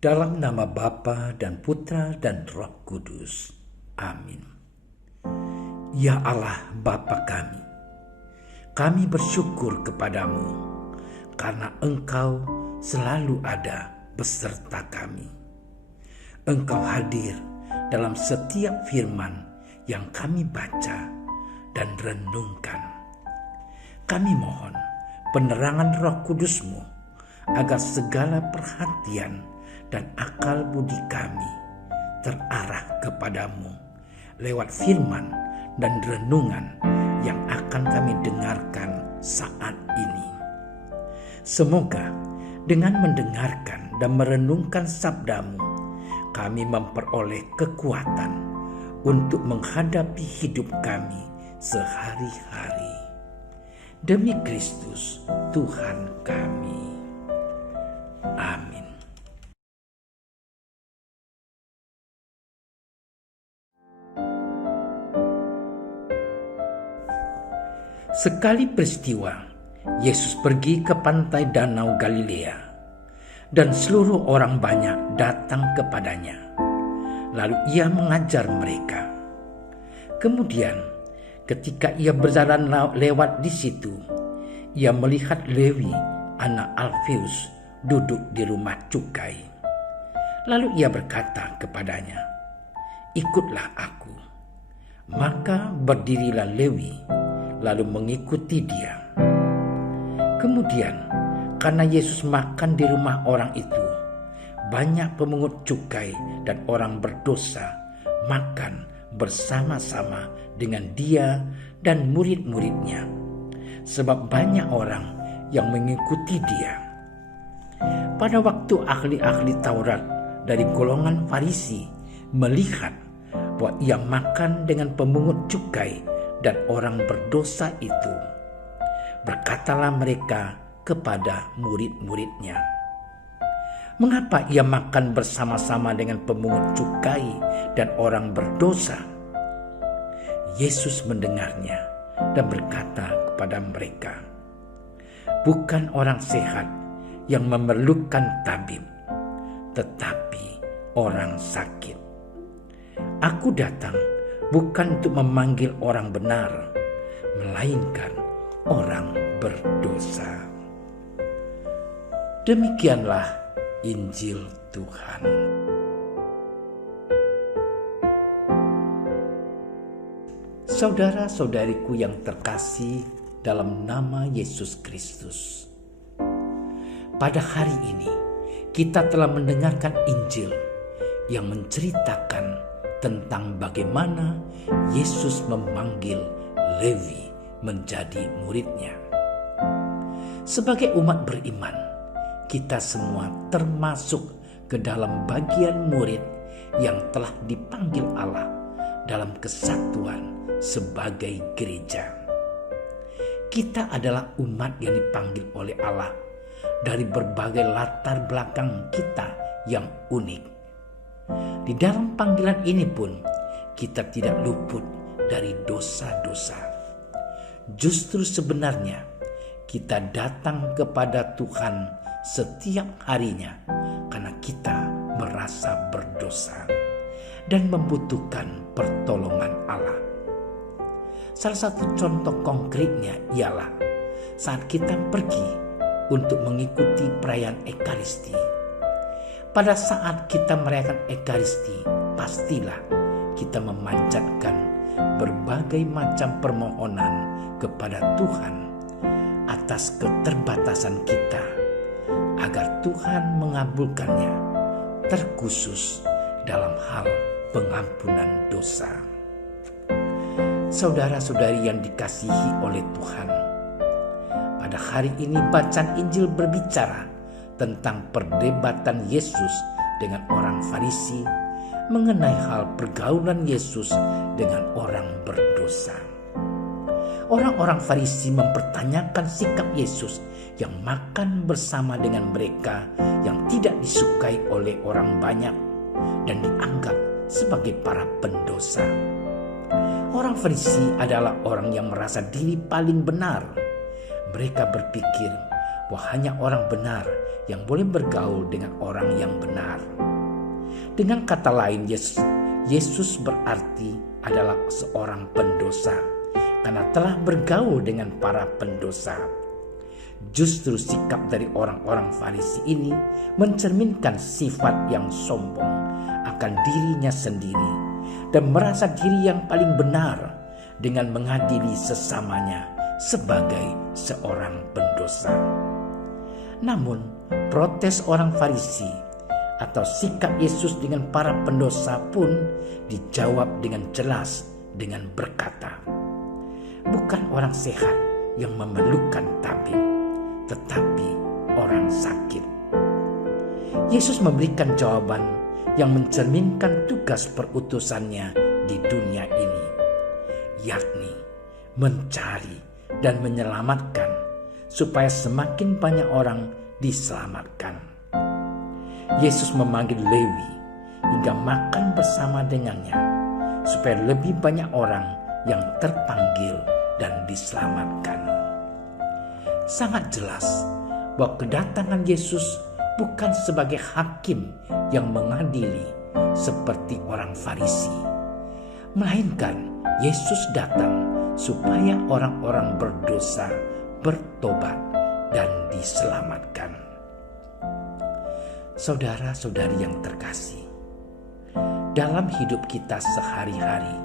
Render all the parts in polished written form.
Dalam nama Bapa dan Putra dan Roh Kudus. Amin. Ya Allah Bapa kami bersyukur kepadamu karena Engkau selalu ada beserta kami. Engkau hadir dalam setiap firman yang kami baca dan renungkan. Kami mohon penerangan Roh Kudus-Mu agar segala perhatian dan akal budi kami terarah kepadamu lewat firman dan renungan yang akan kami dengarkan saat ini. Semoga dengan mendengarkan dan merenungkan sabdamu, kami memperoleh kekuatan untuk menghadapi hidup kami sehari-hari. Demi Kristus Tuhan kami. Amin. Sekali peristiwa, Yesus pergi ke pantai Danau Galilea, dan seluruh orang banyak datang kepadanya. Lalu ia mengajar mereka. Kemudian, ketika ia berjalan lewat di situ, ia melihat Lewi, anak Alfeus, duduk di rumah cukai. Lalu ia berkata kepadanya, "Ikutlah aku." Maka berdirilah Lewi, lalu mengikuti dia. Kemudian, karena Yesus makan di rumah orang itu, banyak pemungut cukai dan orang berdosa makan bersama-sama dengan dia dan murid-muridnya, sebab banyak orang yang mengikuti dia. Pada waktu ahli-ahli Taurat dari golongan Farisi melihat bahwa ia makan dengan pemungut cukai dan orang berdosa itu, berkatalah mereka kepada murid-muridnya, "Mengapa ia makan bersama-sama dengan pemungut cukai dan orang berdosa?" Yesus mendengarnya dan berkata kepada mereka, "Bukan orang sehat yang memerlukan tabib, tetapi orang sakit. Aku datang bukan untuk memanggil orang benar, melainkan orang berdosa." Demikianlah Injil Tuhan. Saudara-saudariku yang terkasih dalam nama Yesus Kristus, pada hari ini kita telah mendengarkan Injil yang menceritakan tentang bagaimana Yesus memanggil Lewi menjadi muridnya. Sebagai umat beriman, kita semua termasuk ke dalam bagian murid yang telah dipanggil Allah dalam kesatuan sebagai gereja. Kita adalah umat yang dipanggil oleh Allah dari berbagai latar belakang kita yang unik. Di dalam panggilan ini pun kita tidak luput dari dosa-dosa. Justru sebenarnya kita datang kepada Tuhan setiap harinya karena kita merasa berdosa dan membutuhkan pertolongan Allah. Salah satu contoh konkretnya ialah saat kita pergi untuk mengikuti perayaan Ekaristi. Pada saat kita merayakan Ekaristi, pastilah kita memanjatkan berbagai macam permohonan kepada Tuhan atas keterbatasan kita, agar Tuhan mengabulkannya, terkhusus dalam hal pengampunan dosa. Saudara-saudari yang dikasihi oleh Tuhan, pada Pada hari ini bacaan Injil berbicara tentang perdebatan Yesus dengan orang Farisi mengenai hal pergaulan Yesus dengan orang berdosa. Orang-orang Farisi mempertanyakan sikap Yesus yang makan bersama dengan mereka yang tidak disukai oleh orang banyak dan dianggap sebagai para pendosa. Orang Farisi adalah orang yang merasa diri paling benar. Mereka berpikir bahwa hanya orang benar yang boleh bergaul dengan orang yang benar. Dengan kata lain, Yesus berarti adalah seorang pendosa karena telah bergaul dengan para pendosa. Justru sikap dari orang-orang Farisi ini mencerminkan sifat yang sombong akan dirinya sendiri dan merasa diri yang paling benar dengan mengadili sesamanya sebagai seorang pendosa. Namun, protes orang Farisi atau sikap Yesus dengan para pendosa pun dijawab dengan jelas dengan berkata, "Bukan orang sehat yang memerlukan tabib, tetapi orang sakit." Yesus memberikan jawaban yang mencerminkan tugas perutusannya di dunia ini, yakni mencari dan menyelamatkan supaya semakin banyak orang diselamatkan. Yesus memanggil Lewi hingga makan bersama dengannya supaya lebih banyak orang yang terpanggil dan diselamatkan. Sangat jelas bahwa kedatangan Yesus bukan sebagai hakim yang mengadili seperti orang Farisi, melainkan Yesus datang supaya orang-orang berdosa bertobat dan diselamatkan. Saudara-saudari yang terkasih, dalam hidup kita sehari-hari,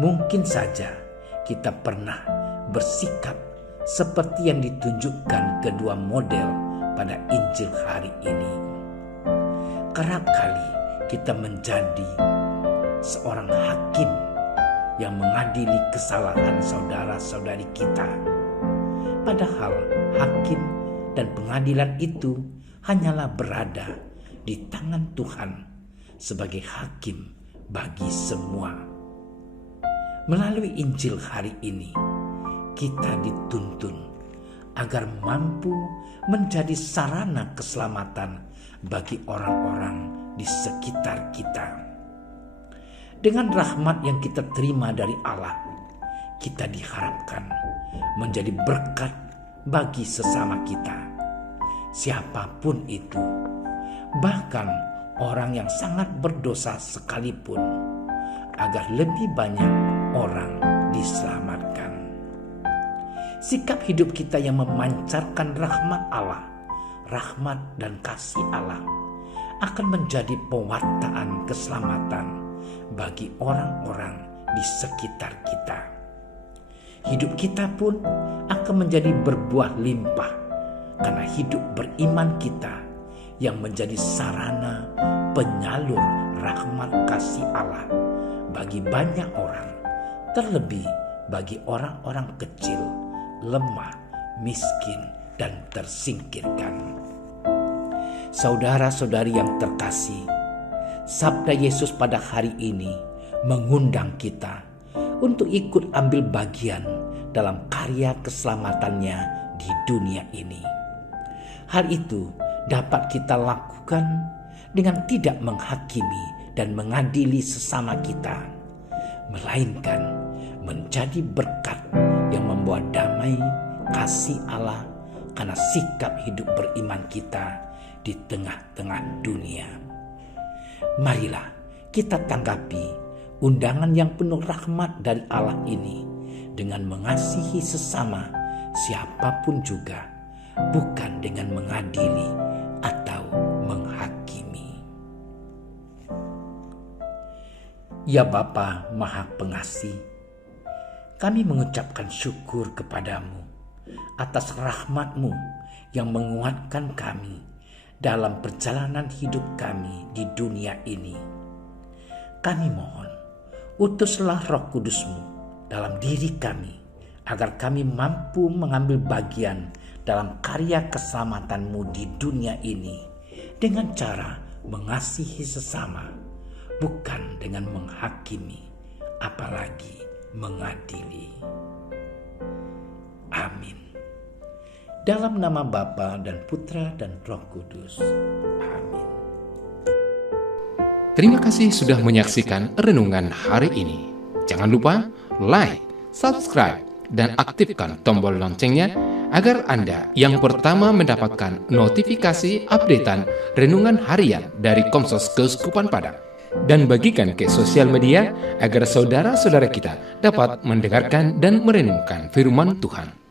mungkin saja kita pernah bersikap seperti yang ditunjukkan kedua model pada Injil hari ini. Kerap kali kita menjadi seorang hakim yang mengadili kesalahan saudara-saudari kita. Padahal hakim dan pengadilan itu hanyalah berada di tangan Tuhan sebagai hakim bagi semua. Melalui Injil hari ini, kita dituntun agar mampu menjadi sarana keselamatan bagi orang-orang di sekitar kita. Dengan rahmat yang kita terima dari Allah, kita diharapkan menjadi berkat bagi sesama kita, siapapun itu, bahkan orang yang sangat berdosa sekalipun, agar lebih banyak orang diselamatkan. Sikap hidup kita yang memancarkan rahmat Allah, rahmat dan kasih Allah, akan menjadi pewartaan keselamatan bagi orang-orang di sekitar kita. Hidup kita pun akan menjadi berbuah limpah karena hidup beriman kita yang menjadi sarana penyalur rahmat kasih Allah bagi banyak orang, terlebih bagi orang-orang kecil, lemah, miskin, dan tersingkirkan. Saudara-saudari yang terkasih, sabda Yesus pada hari ini mengundang kita untuk ikut ambil bagian dalam karya keselamatannya di dunia ini. Hal itu dapat kita lakukan dengan tidak menghakimi dan mengadili sesama kita, melainkan menjadi berkat yang membawa damai kasih Allah karena sikap hidup beriman kita di tengah-tengah dunia. Marilah kita tanggapi undangan yang penuh rahmat dari Allah ini dengan mengasihi sesama siapapun juga, bukan dengan mengadili atau menghakimi. Ya Bapa Maha Pengasih, kami mengucapkan syukur kepadamu atas rahmat-Mu yang menguatkan kami dalam perjalanan hidup kami di dunia ini. Kami mohon, utuslah Roh Kudus-Mu dalam diri kami agar kami mampu mengambil bagian dalam karya keselamatan-Mu di dunia ini dengan cara mengasihi sesama, bukan dengan menghakimi, apalagi mengadili. Amin. Dalam nama Bapa dan Putra dan Roh Kudus. Amin. Terima kasih sudah menyaksikan renungan hari ini. Jangan lupa like, subscribe, dan aktifkan tombol loncengnya agar Anda yang pertama mendapatkan notifikasi updatean renungan harian dari Komsos Keuskupan Padang. Dan bagikan ke sosial media agar saudara-saudara kita dapat mendengarkan dan merenungkan firman Tuhan.